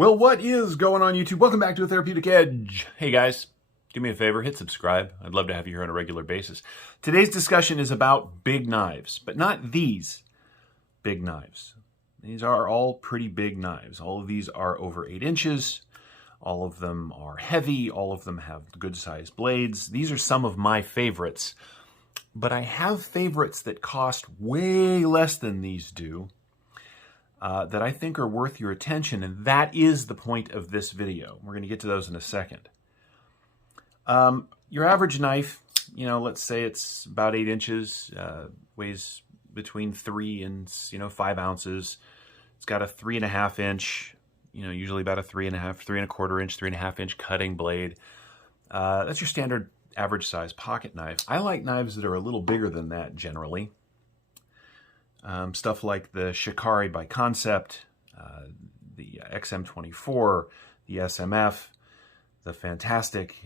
Well, what is going on, YouTube? Welcome back to A Therapeutic Edge. Hey guys, do me a favor, hit subscribe. I'd love to have you here on a regular basis. Today's discussion is about big knives, but not these big knives. These are all pretty big knives. All of these are over 8 inches. All of them are heavy. All of them have good sized blades. These are some of my favorites, but I have favorites that cost way less than these do. That I think are worth your attention, and that is the point of this video. We're going to get to those in a second. Your average knife, let's say it's about 8 inches, weighs between 3 and 5 ounces. It's got a 3.5 inch, usually about a 3.25 inch, 3.5 inch cutting blade. That's your standard average size pocket knife. I like knives that are a little bigger than that generally. Stuff like the Shikari by Concept, the XM24, the SMF, the fantastic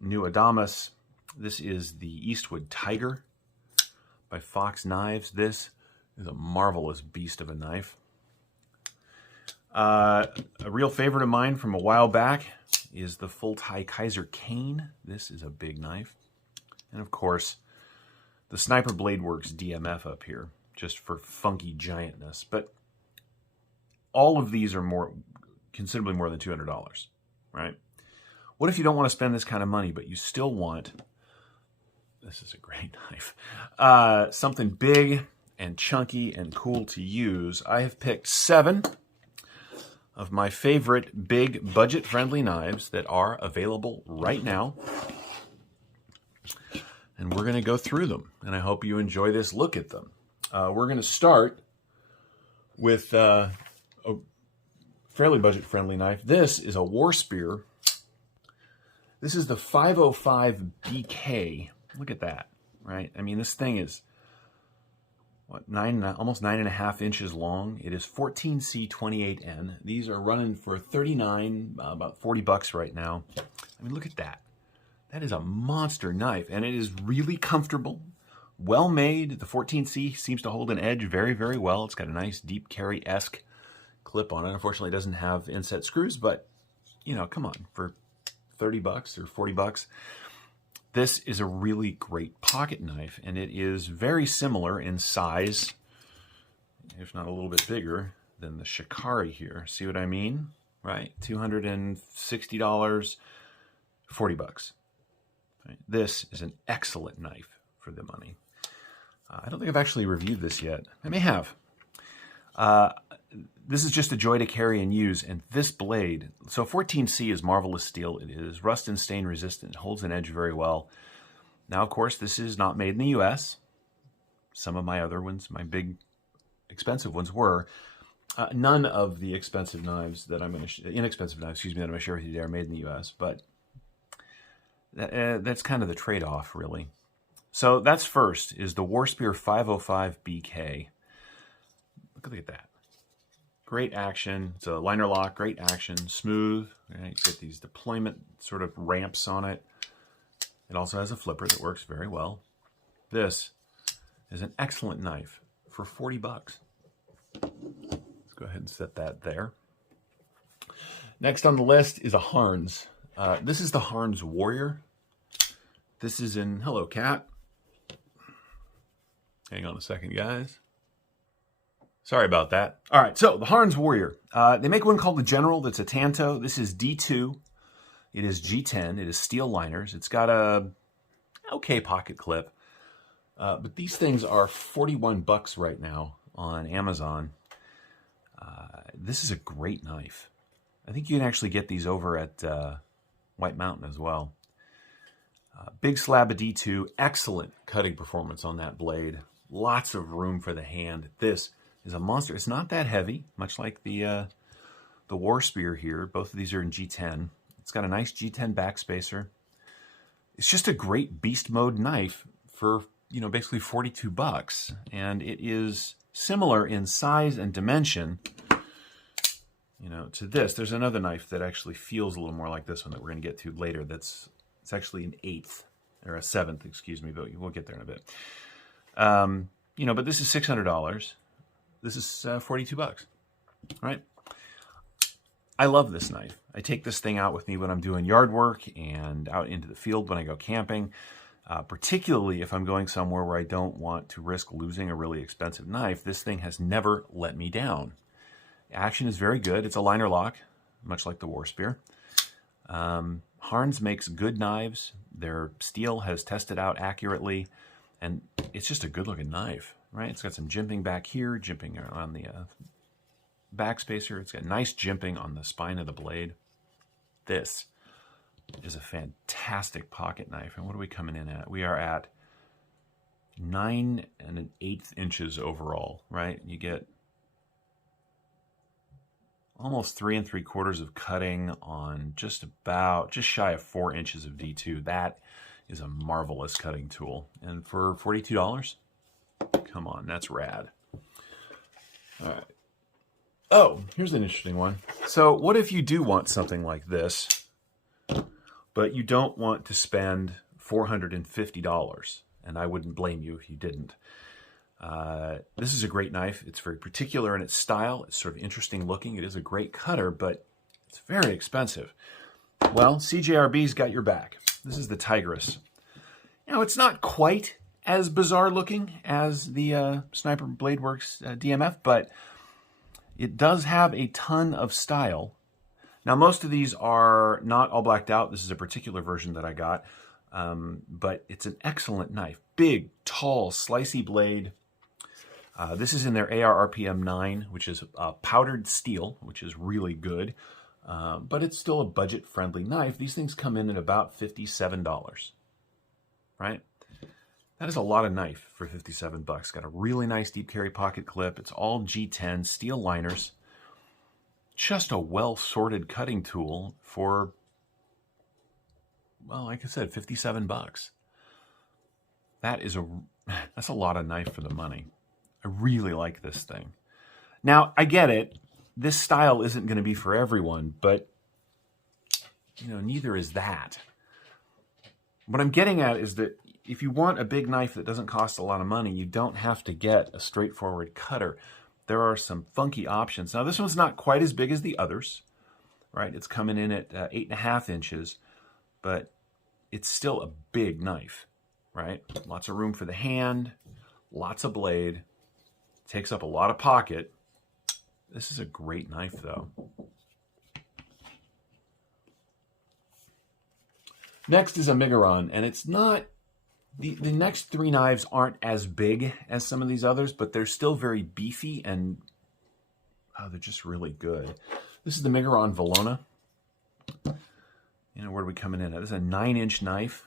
new Adamas. This is the Eastwood Tiger by Fox Knives. This is a marvelous beast of a knife. A real favorite of mine from a while back is the Full-Tie Kaiser Cane. This is a big knife. And of course, the Sniper Blade Works DMF up here, just for funky giantness. But all of these are considerably more than $200, right? What if you don't want to spend this kind of money, but you still want, this is a great knife, something big and chunky and cool to use? I have picked 7 of my favorite big budget-friendly knives that are available right now. And we're going to go through them, and I hope you enjoy this look at them. We're going to start with a fairly budget-friendly knife. This is a Wardspear. This is the 505 BK. Look at that, right? I mean, this thing is, what, almost 9.5 inches long. It is 14C28N. These are running for $39, about $40 right now. I mean, look at that. That is a monster knife, and it is really comfortable. Well made. The 14C seems to hold an edge very, very well. It's got a nice deep carry-esque clip on it. Unfortunately, it doesn't have inset screws, but, come on, for $30 or $40, this is a really great pocket knife, and it is very similar in size, if not a little bit bigger, than the Shikari here. See what I mean? Right? $260, $40. Right? This is an excellent knife for the money. I don't think I've actually reviewed this yet. I may have. This is just a joy to carry and use, and this blade, so 14C is marvelous steel. It is rust and stain resistant. It holds an edge very well. Now, of course, this is not made in the US. Some of my other ones, my big expensive ones were. None of the expensive knives that I'm going to, inexpensive knives, that I'm going to share with you today are made in the US, but that's kind of the trade-off, really. So that's first, is the Wardspear 505 BK. Look at that. Great action. It's a liner lock, great action, smooth. Right? You get these deployment sort of ramps on it. It also has a flipper that works very well. This is an excellent knife for $40. Let's go ahead and set that there. Next on the list is a Harnds. This is the Harnds Warrior. This is in, hello cat. Hang on a second, guys. Sorry about that. All right, so the Harnds Warrior. They make one called the General that's a Tanto. This is D2. It is G10. It is steel liners. It's got a okay pocket clip. But these things are $41 right now on Amazon. This is a great knife. I think you can actually get these over at White Mountain as well. Big slab of D2. Excellent cutting performance on that blade. Lots of room for the hand. This is a monster. It's not that heavy, much like the Wardspear here. Both of these are in G10. It's got a nice G10 backspacer. It's just a great beast mode knife for, basically $42. And it is similar in size and dimension, to this. There's another knife that actually feels a little more like this one that we're going to get to later. It's actually an 8th, or a 7th, excuse me, but we'll get there in a bit. But this is $600. This is $42, right? I love this knife. I take this thing out with me when I'm doing yard work and out into the field when I go camping, particularly if I'm going somewhere where I don't want to risk losing a really expensive knife. This thing has never let me down. Action is very good. It's a liner lock, much like the Wardspear. Harnds makes good knives. Their steel has tested out accurately, and it's just a good-looking knife, right? It's got some jimping back here, jimping on the backspacer. It's got nice jimping on the spine of the blade. This is a fantastic pocket knife. And what are we coming in at? We are at 9 1/8 inches overall, right? You get almost 3 3/4 of cutting on just shy of 4 inches of D2. That is a marvelous cutting tool. And for $42, come on, that's rad. All right. Oh, here's an interesting one. So what if you do want something like this, but you don't want to spend $450? And I wouldn't blame you if you didn't. This is a great knife. It's very particular in its style. It's sort of interesting looking. It is a great cutter, but it's very expensive. Well, CJRB's got your back. This is the Tigress. You know, it's not quite as bizarre looking as the Sniper Blade Works DMF, but it does have a ton of style. Now, most of these are not all blacked out. This is a particular version that I got, but it's an excellent knife. Big, tall, slicey blade. This is in their AR-RPM 9, which is powdered steel, which is really good. But it's still a budget-friendly knife. These things come in at about $57, right? That is a lot of knife for $57. Got a really nice deep carry pocket clip. It's all G10 steel liners. Just a well-sorted cutting tool for, well, like I said, $57. That's a lot of knife for the money. I really like this thing. Now, I get it. This style isn't going to be for everyone, but, you know, neither is that. What I'm getting at is that if you want a big knife that doesn't cost a lot of money, you don't have to get a straightforward cutter. There are some funky options. Now, this one's not quite as big as the others, right? It's coming in at 8 1/2 inches, but it's still a big knife, right? Lots of room for the hand, lots of blade, takes up a lot of pocket. This is a great knife, though. Next is a Miguron, and it's not, the next three knives aren't as big as some of these others, but they're still very beefy, and they're just really good. This is the Miguron Velona. You know, where are we coming in at? This is a 9-inch knife.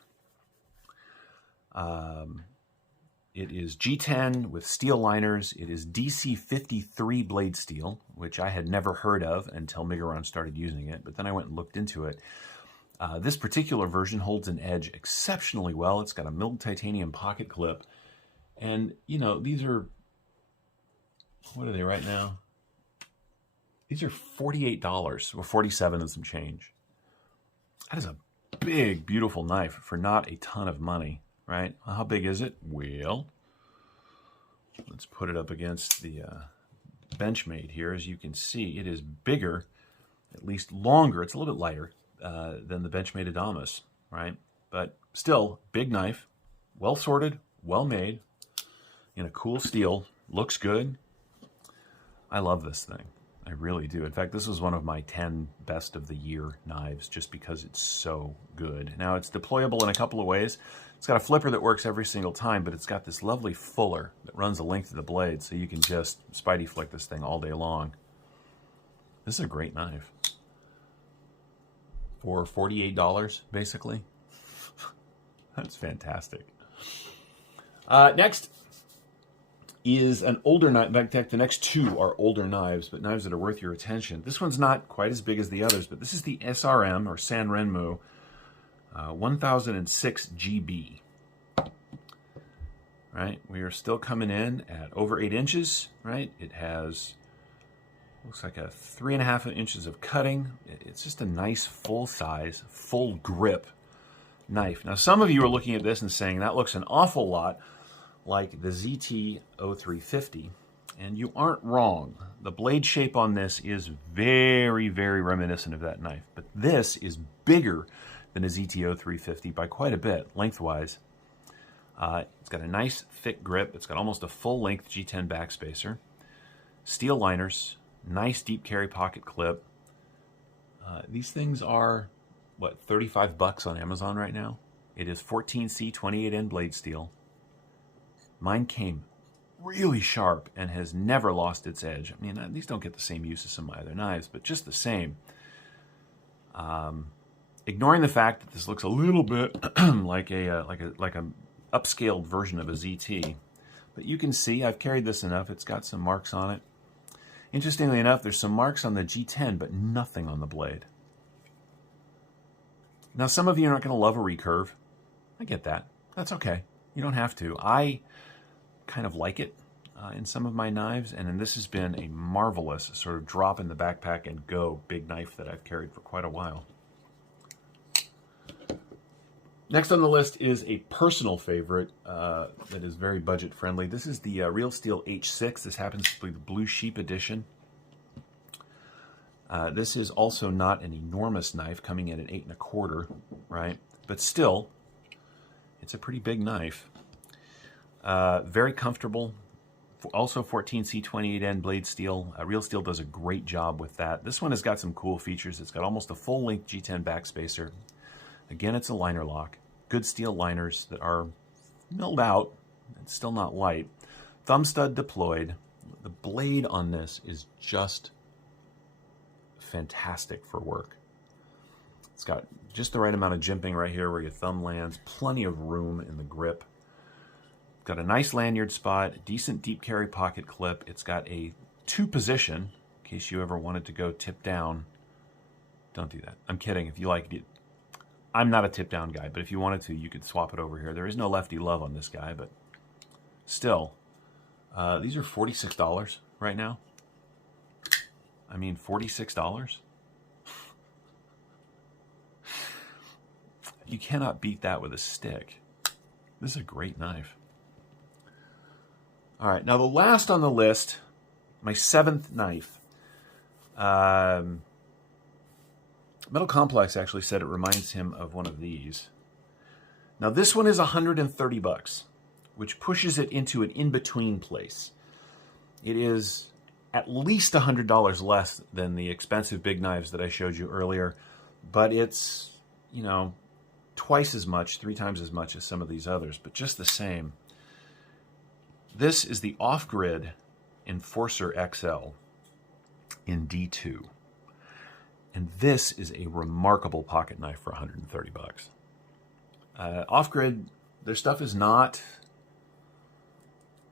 It is G10 with steel liners. It is DC53 blade steel, which I had never heard of until Miguron started using it, but then I went and looked into it. This particular version holds an edge exceptionally well. It's got a milled titanium pocket clip. And, you know, these are, what are they right now? These are $48, or $47 and some change. That is a big, beautiful knife for not a ton of money, right? Well, how big is it? Well, let's put it up against the Benchmade here. As you can see, it is bigger, at least longer. It's a little bit lighter than the Benchmade Adamas, right? But still, big knife, well sorted, well made, in a cool steel, looks good. I love this thing. I really do. In fact, this was one of my 10 best of the year knives just because it's so good. Now, it's deployable in a couple of ways. It's got a flipper that works every single time, but it's got this lovely fuller that runs the length of the blade, so you can just spidey flick this thing all day long. This is a great knife. For $48, basically. That's fantastic. Next is an older knife. In fact, the next two are older knives, but knives that are worth your attention. This one's not quite as big as the others, but this is the SRM, or Sanrenmu, 1006 GB. Right? We are still coming in at over 8 inches, right? It has, looks like a 3 1/2 inches of cutting. It's just a nice full size, full grip knife. Now, some of you are looking at this and saying that looks an awful lot like the ZT-0350. And you aren't wrong. The blade shape on this is very, very reminiscent of that knife. But this is bigger than a ZTO 350 by quite a bit, lengthwise. It's got a nice thick grip. It's got almost a full-length G10 backspacer. Steel liners, nice deep carry pocket clip. These things are, what, 35 bucks on Amazon right now? It is 14C 28N blade steel. Mine came really sharp and has never lost its edge. I mean, these don't get the same use as some of my other knives, but just the same. Ignoring the fact that this looks a little bit like a upscaled version of a ZT, but you can see I've carried this enough. It's got some marks on it. Interestingly enough, there's some marks on the G10, but nothing on the blade. Now, some of you are not going to love a recurve. I get that. That's okay. You don't have to. I kind of like it in some of my knives, and then this has been a marvelous sort of drop in the backpack and go big knife that I've carried for quite a while. Next on the list is a personal favorite that is very budget friendly. This is the Real Steel H6. This happens to be the Blue Sheep edition. This is also not an enormous knife, coming in at 8 1/4, right? But still, it's a pretty big knife. Very comfortable. Also 14C 28N blade steel. Real Steel does a great job with that. This one has got some cool features. It's got almost a full-length G10 backspacer. Again, it's a liner lock. Good steel liners that are milled out. It's still not light. Thumb stud deployed. The blade on this is just fantastic for work. It's got just the right amount of jimping right here where your thumb lands. Plenty of room in the grip. Got a nice lanyard spot. Decent deep carry pocket clip. It's got a 2-position in case you ever wanted to go tip down. Don't do that. I'm kidding. If you like it. I'm not a tip-down guy, but if you wanted to, you could swap it over here. There is no lefty love on this guy, but still. These are $46 right now. I mean, $46? You cannot beat that with a stick. This is a great knife. All right, now the last on the list, my 7th knife. Metal Complex actually said it reminds him of one of these. Now this one is 130 bucks, which pushes it into an in-between place. It is at least $100 less than the expensive big knives that I showed you earlier, but it's, you know, twice as much, 3 times as much as some of these others, but just the same. This is the OffGrid Enforcer XL in D2. And this is a remarkable pocket knife for 130 bucks. OffGrid, their stuff is not...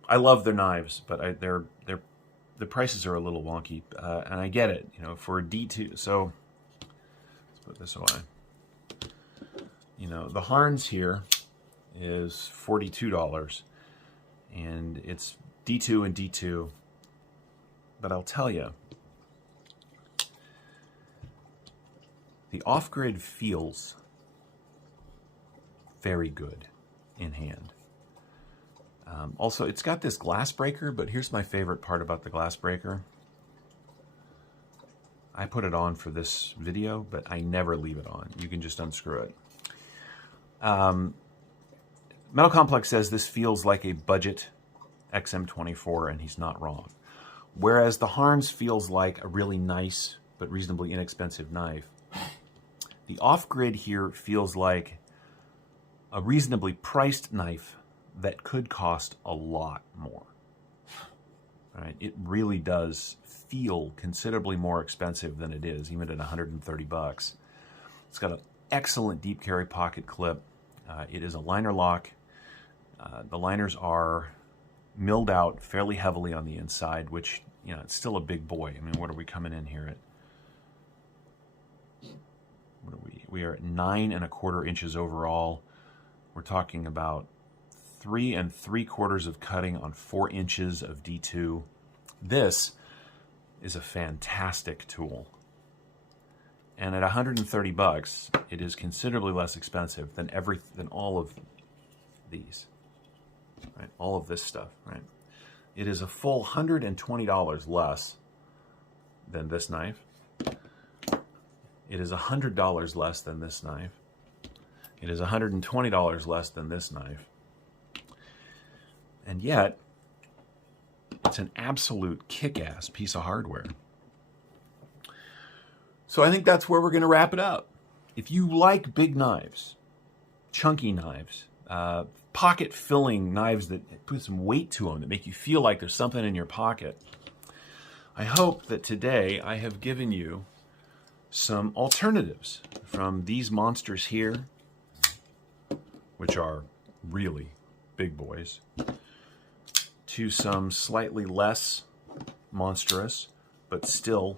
I love their knives, but the prices are a little wonky, and I get it, you know, for a D2. So let's put this away. You know, the Harnds here is $42, and it's D2 and D2. But I'll tell you, the OffGrid feels very good in hand. Also, it's got this glass breaker, but here's my favorite part about the glass breaker. I put it on for this video, but I never leave it on. You can just unscrew it. Metal Complex says this feels like a budget XM24, and he's not wrong. Whereas the Harnds feels like a really nice but reasonably inexpensive knife, the OffGrid here feels like a reasonably priced knife that could cost a lot more. Right? It really does feel considerably more expensive than it is, even at 130 bucks. It's got an excellent deep carry pocket clip. It is a liner lock. The liners are milled out fairly heavily on the inside, which, you know, it's still a big boy. I mean, what are we coming in here at? What are we? We are at 9 1/4 inches overall. We're talking about 3 3/4 of cutting on 4 inches of D2. This is a fantastic tool. And at 130 bucks, it is considerably less expensive than all of these. Right? All of this stuff, right? It is a full $120 less than this knife. It is $100 less than this knife. It is $120 less than this knife. And yet, it's an absolute kick-ass piece of hardware. So I think that's where we're going to wrap it up. If you like big knives, chunky knives, pocket-filling knives that put some weight to them, that make you feel like there's something in your pocket, I hope that today I have given you some alternatives from these monsters here, which are really big boys, to some slightly less monstrous, but still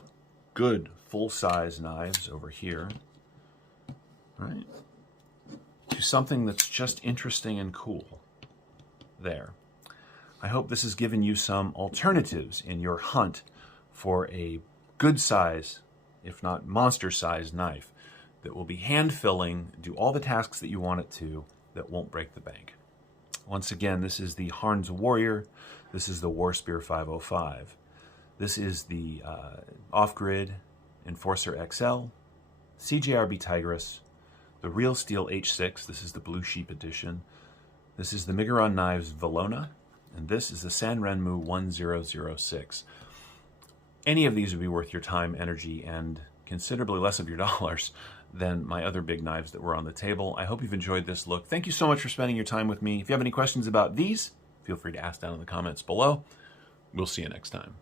good full-size knives over here, right? To something that's just interesting and cool there. I hope this has given you some alternatives in your hunt for a good size, if not monster size knife that will be hand filling, do all the tasks that you want it to, that won't break the bank. Once again, this is the Harnds Warrior. This is the Wardspear 505. This is the OffGrid Enforcer XL, CJRB Tigris, the Real Steel H6. This is the Blue Sheep edition. This is the Miguron Knives Velona, and this is the Sanrenmu 1006. Any of these would be worth your time, energy, and considerably less of your dollars than my other big knives that were on the table. I hope you've enjoyed this look. Thank you so much for spending your time with me. If you have any questions about these, feel free to ask down in the comments below. We'll see you next time.